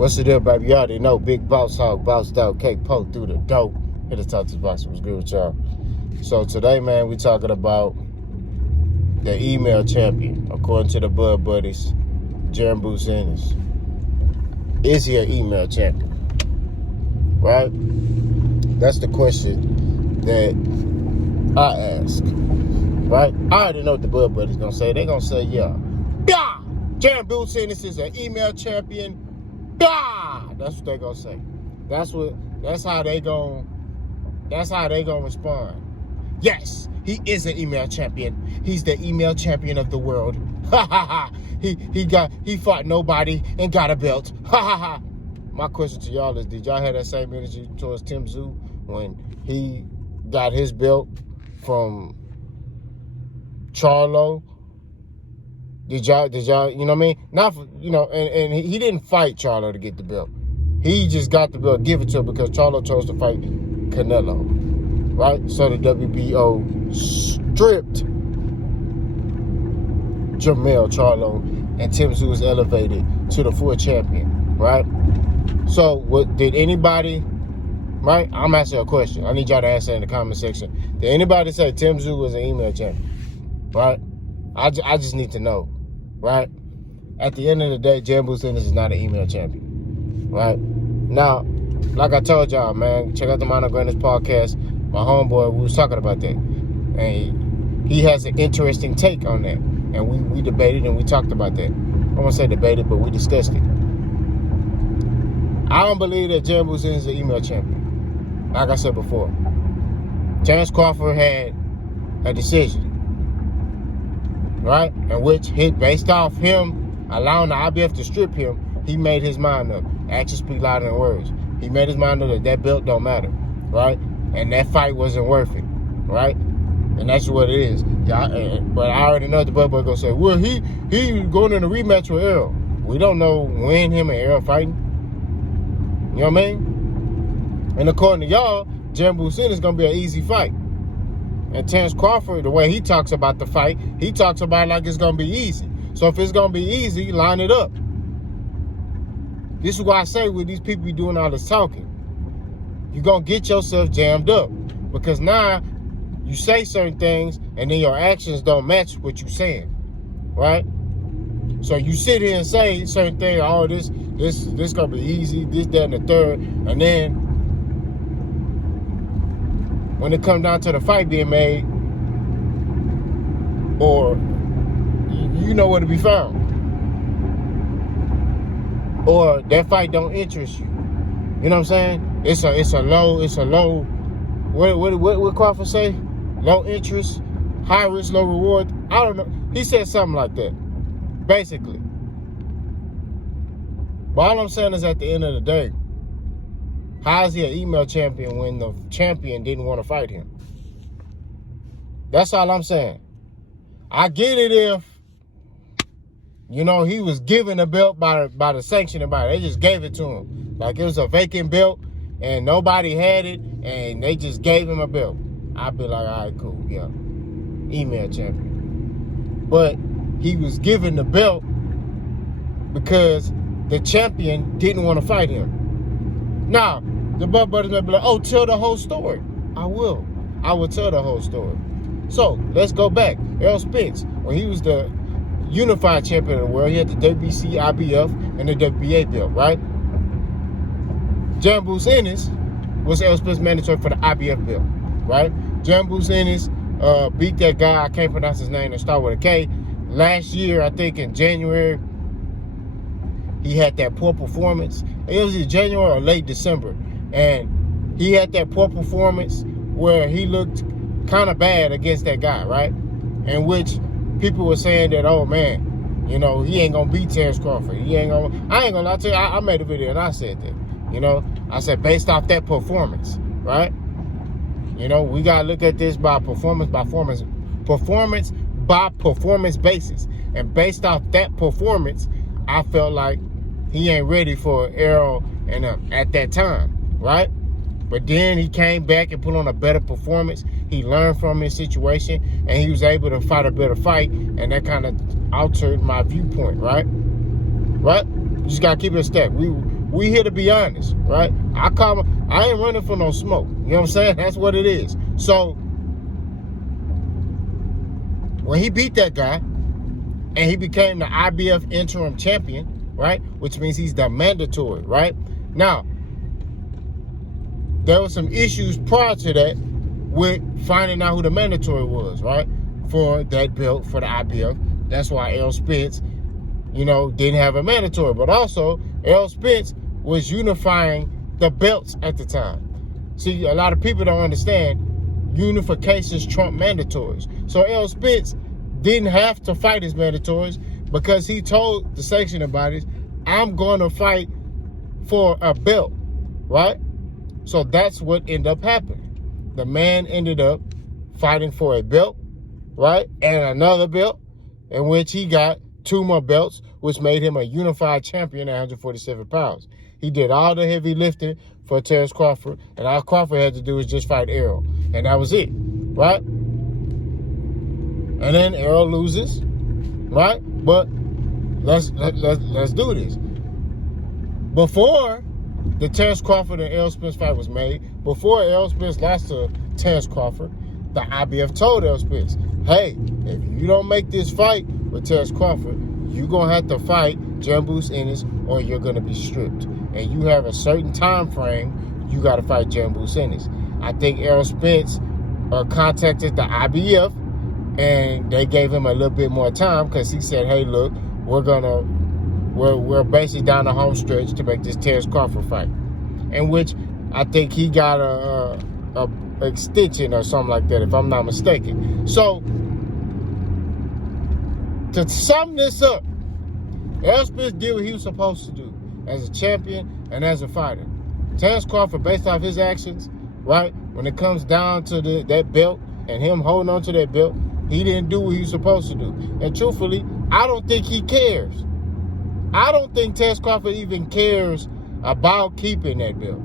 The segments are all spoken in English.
What's the deal, baby? You already know. Big boss hog, bossed out, cake poke through the dope. Hit the top to the box. What's good with y'all? So today, man, we talking about the email champion. According to the Bud Buddies, Jaron Enis. Is he an email champion? Right? That's the question that I ask. Right? I already know what the Bud Buddies gonna say. They gonna say, yeah. Jaron Enis is an email champion. That's what they gonna say. That's how they gonna respond. Yes, he is an email champion. He's the email champion of the world. He fought nobody and got a belt. My question to y'all is, did y'all have that same energy towards Tim Tszyu when he got his belt from Charlo? Did y'all, you know what I mean? Not for, and he didn't fight Charlo to get the belt. He just got the belt, give it to him because Charlo chose to fight Canelo, right? So the WBO stripped Jermell Charlo, and Tim Tszyu was elevated to the full champion, right? So, did anybody, right? I'm asking a question. I need y'all to answer in the comment section. Did anybody say Tim Tszyu was an email champion, right? I just need to know, right? At the end of the day, Jaron Enis is not an email champion, right? Now, like I told y'all, man, check out the Minor Greatness podcast. My homeboy, we was talking about that. And he has an interesting take on that. And we debated and we talked about that. I won't say debated, but we discussed it. I don't believe that Jaron Enis is an email champion. Like I said before. Terence Crawford had a decision, right? In which hit based off him allowing the IBF to strip him, he made his mind up. Actions speak louder than words. He made his mind up that belt don't matter, right? And that fight wasn't worth it, right? And that's what it is. Yeah, but I already know the Bud Boy gonna say, well, he going in a rematch with Errol. We don't know when him and Errol fighting. You know what I mean? And according to y'all, Jaron Enis is gonna be an easy fight. And Terence Crawford, the way he talks about the fight, he talks about it like it's gonna be easy. So if it's gonna be easy, line it up. This is why I say with these people be doing all this talking, you're going to get yourself jammed up. Because now you say certain things and then your actions don't match what you're saying. Right? So you sit here and say certain things, oh, this going to be easy, this, that, and the third. And then when it comes down to the fight being made, or you know where to be found. Or that fight don't interest you. You know what I'm saying? It's a low, what Crawford say? Low interest, high risk, low reward. I don't know. He said something like that. Basically. But all I'm saying is at the end of the day, how is he an email champion when the champion didn't want to fight him? That's all I'm saying. I get it if, he was given a belt by the sanctioning body. They just gave it to him. Like it was a vacant belt and nobody had it and they just gave him a belt. I'd be like, all right, cool, yeah. Email champion. But he was given the belt because the champion didn't want to fight him. Now, the Bud Brothers may be like, oh, tell the whole story. I will. I will tell the whole story. So, let's go back. Errol Spence, when he was the unified champion of the world, he had the WBC, IBF, and the WBA belt, right? Jaron Enis was Errol Spence mandatory for the IBF belt, right? Jaron Enis beat that guy, I can't pronounce his name, that start with a K. Last year, I think in January, he had that poor performance. It was in January or late December. And he had that poor performance where he looked kind of bad against that guy, right? In which people were saying that, oh man, he ain't gonna beat Terence Crawford. I ain't gonna lie to you, I made a video and I said that. I said based off that performance, right? We gotta look at this by performance basis. And based off that performance, I felt like he ain't ready for Errol and at that time, right? But then he came back and put on a better performance. He learned from his situation, and he was able to fight a better fight, and that kind of altered my viewpoint, right? Right? You just got to keep it a step. We we here to be honest, right? I ain't running for no smoke. You know what I'm saying? That's what it is. So when he beat that guy and he became the IBF interim champion, right? Which means he's the mandatory, right? Now, there were some issues prior to that with finding out who the mandatory was, right? For that belt, for the IBF. That's why Errol Spence, didn't have a mandatory. But also, Errol Spence was unifying the belts at the time. See, a lot of people don't understand unifications trump mandatories. So Errol Spence didn't have to fight his mandatories because he told the sanctioning bodies, I'm going to fight for a belt, right? So that's what ended up happening. The man ended up fighting for a belt, right? And another belt, in which he got 2 more belts, which made him a unified champion at 147 pounds. He did all the heavy lifting for Terrence Crawford, and all Crawford had to do was just fight Errol. And that was it, right? And then Errol loses, right? But let's do this. Before the Terrence Crawford and Errol Spence fight was made, before Errol Spence lost to Terrence Crawford, the IBF told Errol Spence, hey, if you don't make this fight with Terrence Crawford, you're going to have to fight Jaron Ennis or you're going to be stripped. And you have a certain time frame, you got to fight Jaron Ennis. I think Errol Spence contacted the IBF and they gave him a little bit more time because he said, hey, look, we're basically down the home stretch to make this Terrence Crawford fight. In which I think he got a extension or something like that, if I'm not mistaken. So, to sum this up, Errol Spence did what he was supposed to do as a champion and as a fighter. Terrence Crawford, based off his actions, right, when it comes down to that belt and him holding on to that belt, he didn't do what he was supposed to do. And truthfully, I don't think he cares. I don't think Terrence Crawford even cares about keeping that belt.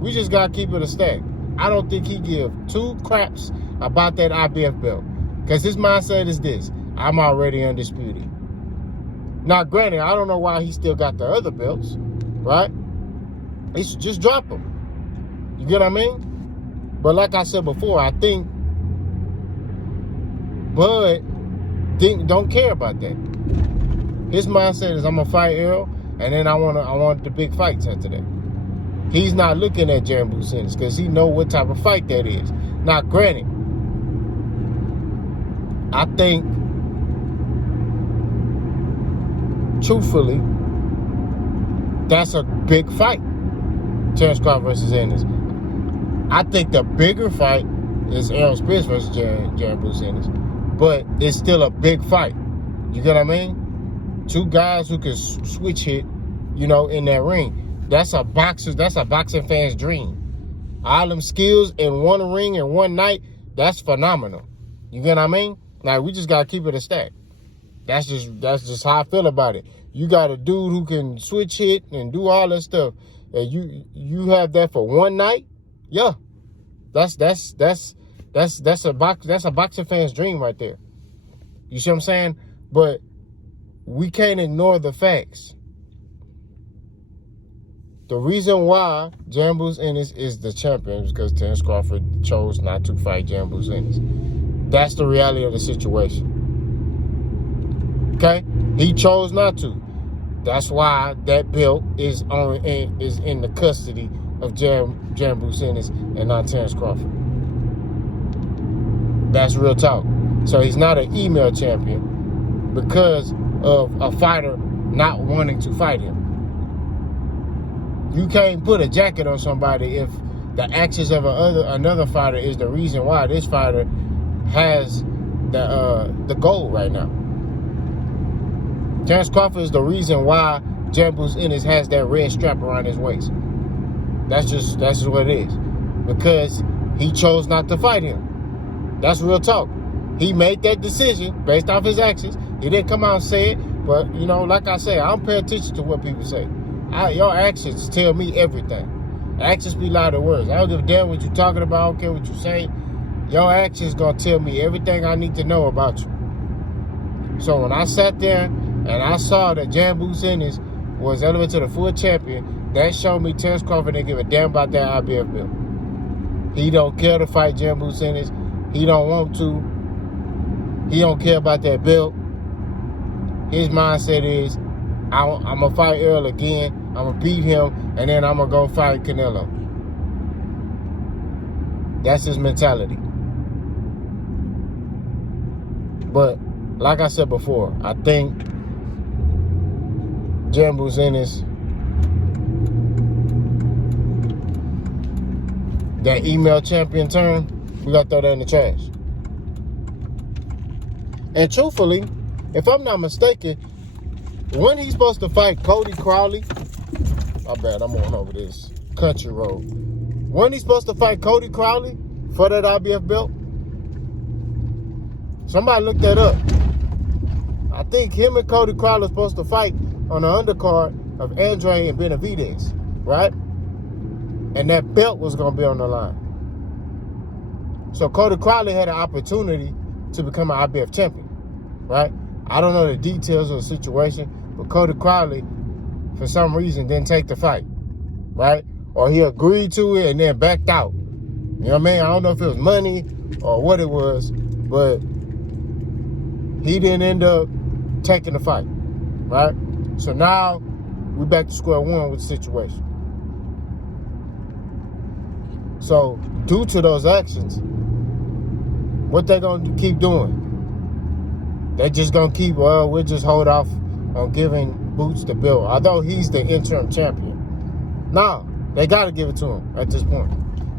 We just got to keep it a stack. I don't think he give 2 craps about that IBF belt. Because his mindset is this: I'm already undisputed. Now, granted, I don't know why he still got the other belts, right? He should just drop them. You get what I mean? But like I said before, I think Bud don't care about that. His mindset is, I'm gonna fight Errol, and then I want the big fights after that. He's not looking at Jaron Ennis because he know what type of fight that is. Now, granted, I think, truthfully, that's a big fight. Terrence Crawford versus Enis. I think the bigger fight is Errol Spence versus Jaron Ennis, but it's still a big fight. You get what I mean? 2 guys who can switch hit, in that ring. That's a boxing fan's dream. All them skills in one ring in one night, that's phenomenal. You get what I mean? Like, we just gotta keep it a stack. That's just how I feel about it. You got a dude who can switch hit and do all that stuff, and you have that for one night. Yeah, that's a boxing fan's dream right there. You see what I'm saying? But we can't ignore the facts. The reason why Jaron Ennis is the champion is because Terrence Crawford chose not to fight Jaron Ennis. That's the reality of the situation. Okay? He chose not to. That's why that belt is in the custody of Jaron Ennis and not Terrence Crawford. That's real talk. So he's not an email champion because of a fighter not wanting to fight him. You can't put a jacket on somebody if the actions of another fighter is the reason why this fighter has the gold right now. Terrence Crawford is the reason why Jaron Ennis has that red strap around his waist. That's just what it is. Because he chose not to fight him. That's real talk. He made that decision based off his actions. He didn't come out and say it, but like I say, I don't pay attention to what people say. Your actions tell me everything. Actions be louder than words. I don't give a damn what you're talking about. I don't care what you say. Your actions gonna tell me everything I need to know about you. So when I sat there and I saw that Jaron Ennis was elevated to the full champion. That showed me Terrence Crawford didn't give a damn about that IBF belt. He don't care to fight Jaron Enis. He don't want to. He don't care about that belt. His mindset is, I'm going to fight Earl again. I'm going to beat him, and then I'm going to go fight Canelo. That's his mentality. But, like I said before, I think Jaron Enis, that email champion term, we got to throw that in the trash. And truthfully, if I'm not mistaken, when he's supposed to fight Cody Crowley, I bet I'm on over this country road. When he's supposed to fight Cody Crowley for that IBF belt, somebody look that up. I think him and Cody Crowley are supposed to fight on the undercard of Andre and Benavidez, right? And that belt was going to be on the line. So Cody Crowley had an opportunity to become an IBF champion, right? I don't know the details of the situation, but Cody Crowley, for some reason, didn't take the fight, right? Or he agreed to it and then backed out. You know what I mean? I don't know if it was money or what it was, but he didn't end up taking the fight, right? So now we're back to square one with the situation. So due to those actions, what they going to keep doing? They just going to keep, well, we'll just hold off on giving Boots the belt, although he's the interim champion. No, they got to give it to him at this point.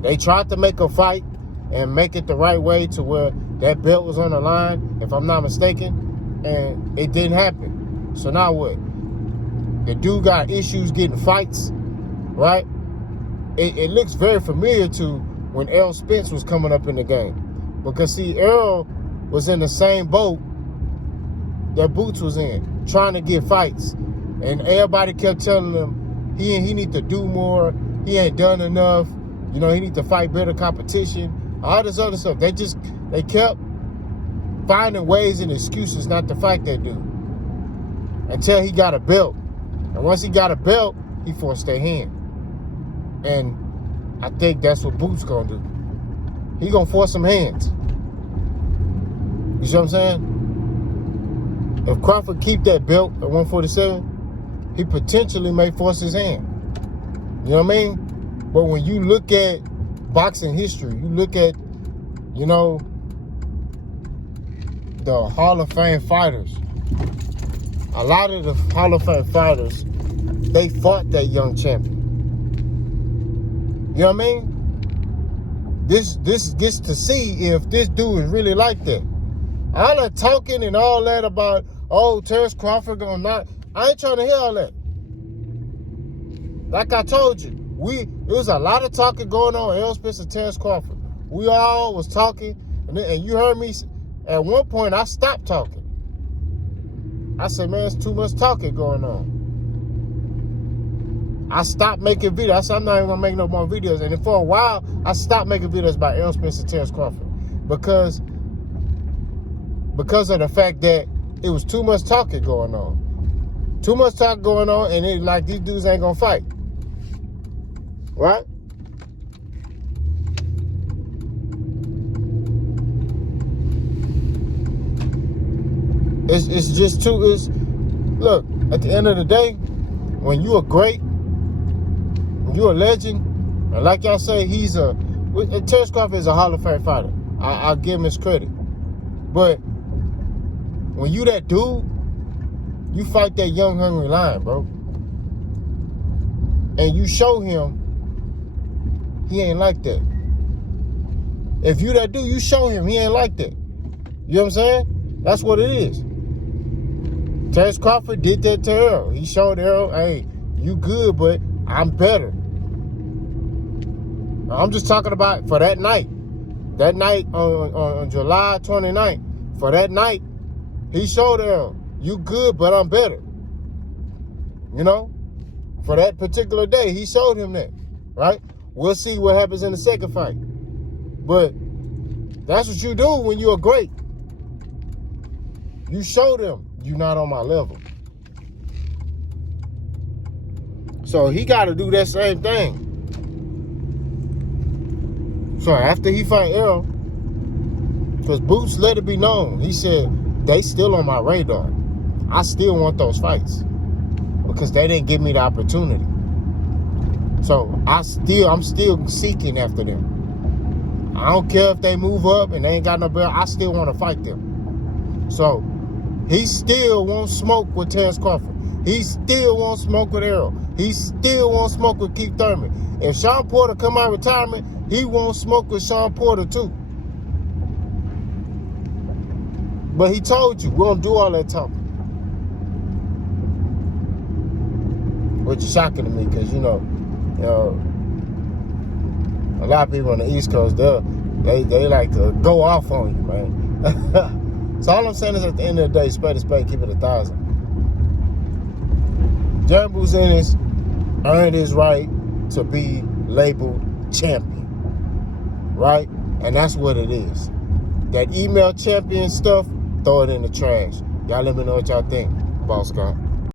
They tried to make a fight and make it the right way to where that belt was on the line, if I'm not mistaken, and it didn't happen. So now what? The dude got issues getting fights, right? It looks very familiar to when Errol Spence was coming up in the game. Because, see, Errol was in the same boat that Boots was in, trying to get fights. And everybody kept telling him he need to do more. He ain't done enough. You know, he need to fight better competition. All this other stuff. They kept finding ways and excuses not to fight that dude until he got a belt. And once he got a belt, he forced their hand. And I think that's what Boots gonna do. He gonna force some hands. You see what I'm saying? If Crawford keep that belt at 147, he potentially may force his hand. You know what I mean? But when you look at boxing history, you look at, you know, the Hall of Fame fighters. A lot of the Hall of Fame fighters, they fought that young champion. You know what I mean? This gets to see if this dude is really like that. All that talking and all that about, oh, Terrence Crawford gonna not. I ain't trying to hear all that. Like I told you, it was a lot of talking going on, Errol Spence and Terrence Crawford. We all was talking, and you heard me. At one point, I stopped talking. I said, man, it's too much talking going on. I stopped making videos. I said, I'm not even going to make no more videos. And for a while, I stopped making videos about Errol Spence and Terrence Crawford. Because of the fact that it was too much talking going on. Too much talk going on, and it like these dudes ain't going to fight. Right? It's just too, look, at the end of the day, when you are great, when you're a legend, and like y'all say, Terrence Crawford is a Hall of Fame fighter. I'll give him his credit. But when you that dude, you fight that young, hungry lion, bro. And you show him he ain't like that. If you that dude, you show him he ain't like that. You know what I'm saying? That's what it is. Terrence Crawford did that to Errol. He showed Errol, hey, you good, but I'm better. I'm just talking about for that night. That night on July 29th, for that night, he showed Errol, you good, but I'm better. You know? For that particular day, he showed him that, right? We'll see what happens in the second fight. But that's what you do when you're great. You show them you're not on my level. So he got to do that same thing. So after he fought Errol, because Boots let it be known, he said, they still on my radar. I still want those fights because they didn't give me the opportunity. So I'm still seeking after them. I don't care if they move up and they ain't got no belt. I still want to fight them. So he still won't smoke with Terrence Crawford. He still won't smoke with Errol. He still won't smoke with Keith Thurman. If Sean Porter come out of retirement, he won't smoke with Sean Porter too. But he told you, we don't do all that talking. Which is shocking to me because, you know, a lot of people on the East Coast, they like to go off on you, man. So all I'm saying is at the end of the day, spade to spade, keep it 1,000. Jaron Enis earned his right to be labeled champion, right? And that's what it is. That email champion stuff, throw it in the trash. Y'all let me know what y'all think, Boss Scott.